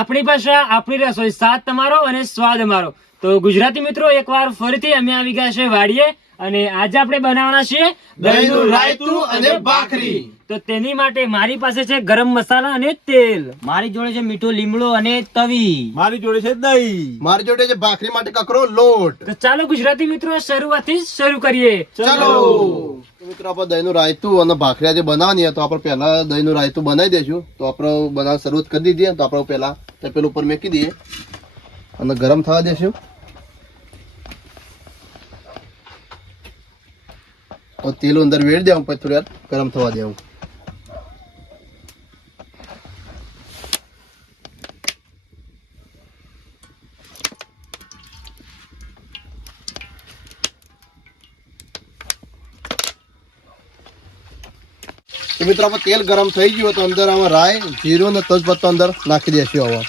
આપણી ભાષા, આપણી રસોઈ, સાથ તમારો અને સ્વાદ અમારો. તો ગુજરાતી મિત્રો, એકવાર ફરીથી અમે આવી ગયા છે વાડીએ અને આજે આપણે બનાવવાના છીએ દહીંનું રાયતું અને ભાખરી. તો તેની માટે મારી પાસે છે ગરમ મસાલા અને તેલ. મારી જોડે છે મીઠો લીમડો અને તવી. મારી જોડે છે દહીં. મારી જોડે છે ભાખરી માટે કકરો લોટ. તો ચાલો ગુજરાતી મિત્રો શરૂઆતથી શરૂ કરીએ. ચલો મિત્રો, આપણે દહીંનું રાયતું અને ભાખરી આજે બનાવવાની તો આપણે પહેલા દહીંનું રાયતું બનાવી દઈશું. તો આપણે બનાવવાની શરૂઆત કરી દીધી. તો આપણે પહેલા પેલું ઉપર મૂકી દઈએ અને ગરમ થવા દેશું. તો તેલ અંદર વેડી દેવું, પછી થોડી વાર ગરમ થવા દેવું. તો મિત્રો, આપણે તેલ ગરમ થઈ ગયું તો અંદર આમાં રાઈ, જીરું અને તેજપત્તો અંદર નાખી દઈશું.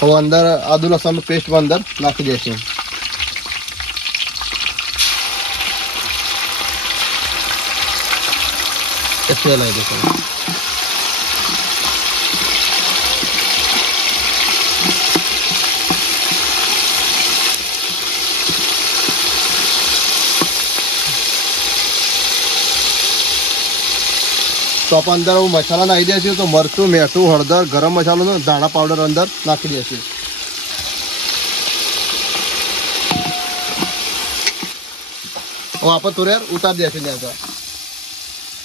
હવે અંદર આદુ લસણ પેસ્ટ અંદર નાખી દઈશું. પછી હલાવી દઈશું. તો આપણે અંદર મસાલા નાખી દઈશું. તો મરચું, મીઠું, હળદર, ગરમ મસાલો, ધાણા પાવડર અંદર નાખી દઈશું. હવે આપણે થોડી વાર ઉતારી દઈશું ત્યાં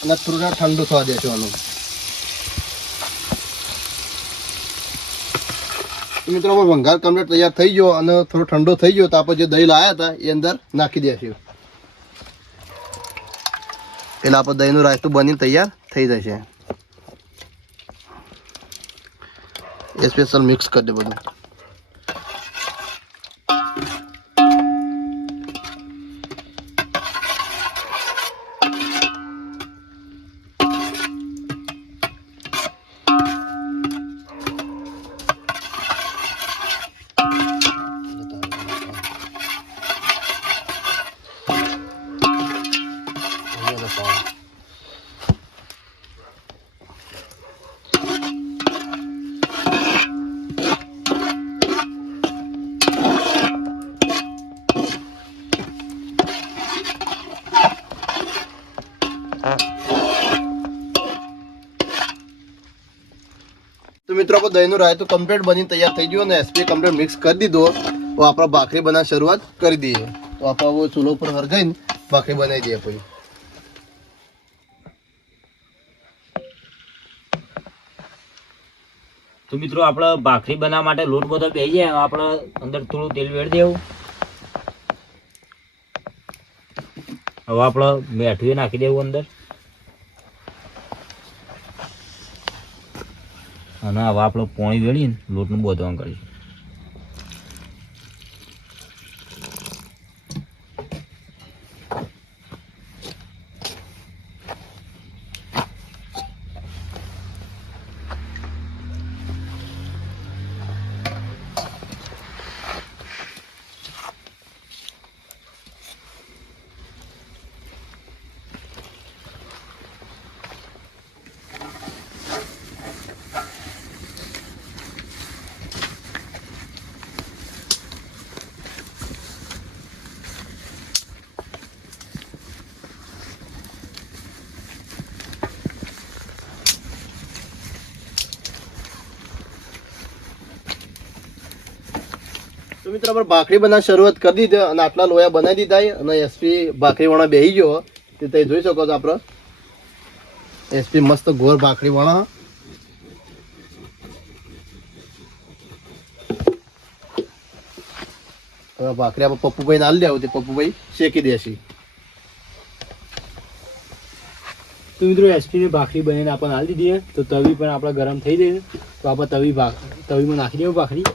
અને થોડું વાર ઠંડુ થવા દઈશું આનું. મિત્રો, આપણે વંઘાર કમ્પ્લીટ તૈયાર થઈ ગયો અને થોડો ઠંડો થઈ ગયો તો આપણે જે દહીં લાવ્યા હતા એ અંદર નાખી દઈશું. એટલે આપણે દહીંનું રાયતું બનીને તૈયાર થઈ જશે. એ સ્પેશિયલ મિક્સ કરી દે બધું. તો મિત્રો, આપણે દહીંનું રાયતું કમ્પ્લીટ બનીને તૈયાર થઈ ગયું અને એસપી કમ્પ્લીટ મિક્સ કરી દીધો. તો આપણે ભાખરી બનાવવાની શરૂઆત કરી દઈએ. તો આપણે ચૂલો ઉપર હરગાઈને ભાખરી બનાવી દઈએ. પછી તો મિત્રો, આપણે ભાખરી બનાવવા માટે લોટ બધો બેસી જાય. આપણે અંદર થોડું તેલ વેડી દેવું. હવે આપણે મેઠું નાખી દેવું અંદર અને હવે આપણે પાણી વેળીને લોટનું બોધવાનું કરીશું. તો મિત્રો, આપણે ભાખરી બનાવવાની શરૂઆત કરી દીધી અને આટલા લોયા બનાવી દીધા અને એસપી ભાખરી વણા બેસી ગયો. તે તમે જોઈ શકો છો. આપણે એસપી મસ્ત ગોળ ભાખરી વણા. હવે ભાખરી આપણે પપ્પુભાઈ નાલી દેવું, તે પપ્પુભાઈ શેકી દેશે. તો મિત્રો, એસપી ની ભાખરી બનીને આપણે હાલ દીધી. તો તવી પણ આપણે ગરમ થઈ જઈએ. તો આપણે તવીમાં નાખી દેવું ભાખરી.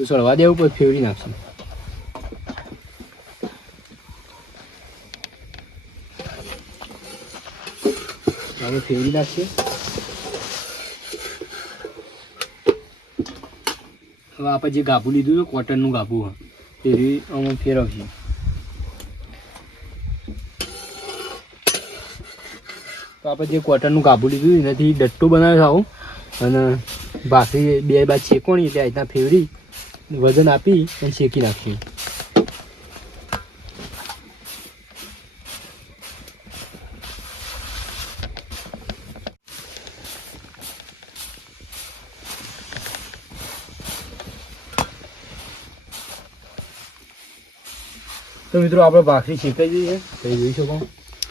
તો સળવા દેવું, પછી ફેવરી નાખશું. હવે ફેવરી નાખીએ. હવે આપણે જે ગાભું લીધું છે કોટનનું ગાભું તે અમે ફેરવશું. આપણે જે કોટનનું કાબુ લીધું એનાથી ડટ્ટો બનાવ્યો આવું અને ભાખરી 2 બાદ શેકોણી એટલે આ રીતના ફેવરી વજન આપી અને શેકી નાખીએ. તો મિત્રો આપણે ભાખરી શેકાઈ દઈએ તમે જોઈ શકો.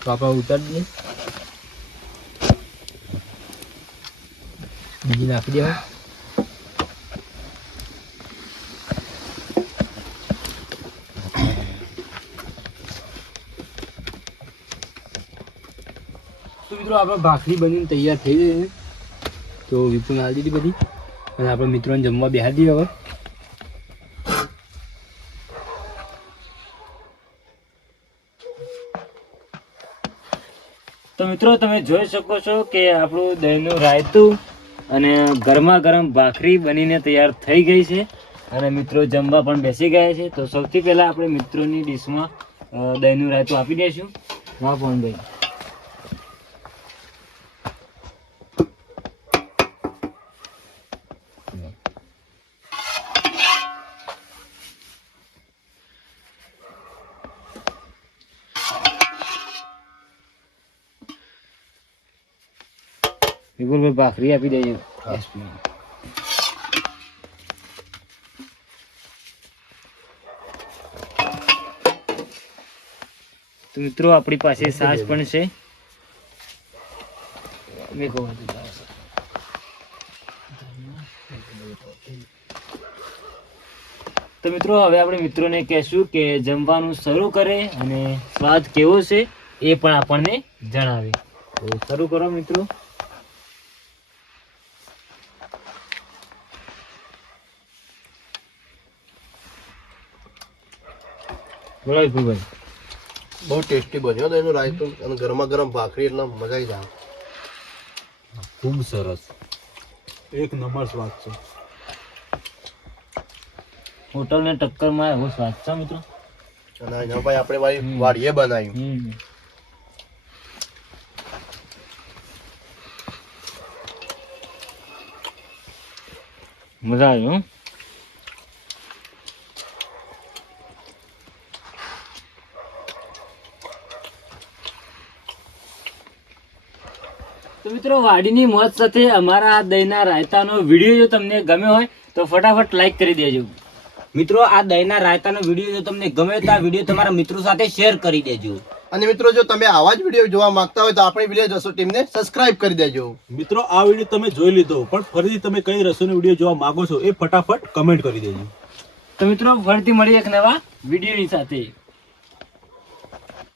તો આપણે ઉતારી દઈએ, બીજી નાખી દેવા. તો મિત્રો આપણે ભાખરી બનીને તૈયાર થઈ ગઈ છે. તો વિપુલ નાખી દીધી બધી અને આપણે મિત્રોને જમવા બેહાડી દઈએ હવે. તો મિત્રો તમે જોઈ શકો છો કે આપણું દહીંનું રાયતું અને ગરમા ગરમ ભાખરી બનીને તૈયાર થઈ ગઈ છે અને મિત્રો જમવા પણ બેસી ગયા છે. તો સૌથી પહેલા આપણે મિત્રોની ડીશમાં દહીંનું રાયતું આપી દઈશું. હા પવનભાઈ, વિપુલભાઈ ભાખરી આપી દેજો. તો મિત્રો આપણી પાસે છાશ પણ છે. તો મિત્રો હવે આપણે મિત્રોને કહેશું કે જમવાનું શરૂ કરે અને સ્વાદ કેવો છે એ પણ આપણને જણાવે. તો શરૂ કરો મિત્રો. બોલો વિપુલભાઈ. બહુ ટેસ્ટી બન્યો દહીંનું રાયતું અને ગરમા ગરમ ભાખરી એટલે મજા આવી જાય. ખૂબ સરસ, એક નંબર સ્વાદ છે. હોટલને ટક્કરમાં એવો સ્વાદ છે મિત્રો. અને એના ભાઈ આપણે વાડીએ બનાવ્યું. મજા આવી. તો મિત્રો વાડીની મોજ સાથે અમારા આ દહીંના રાયતાનો વિડીયો જો તમને ગમ્યો હોય તો ફટાફટ લાઈક કરી દેજો. મિત્રો આ દહીંના રાયતાનો વિડીયો જો તમને ગમે તો આ વિડીયો તમારા મિત્રો સાથે શેર કરી દેજો. અને મિત્રો જો તમે આવા જ વિડીયો જોવા માંગતા હોય તો આપણી વિલેજ રસો ટીમને સબસ્ક્રાઇબ કરી દેજો. મિત્રો આ વિડીયો તમે જોઈ લીધો, પણ ફરીથી તમે કઈ રસોઈનો વિડીયો જોવા માંગો છો એ ફટાફટ કમેન્ટ કરી દેજો. તો મિત્રો ફરીથી મળીએ એક નવા વિડીયોની સાથે.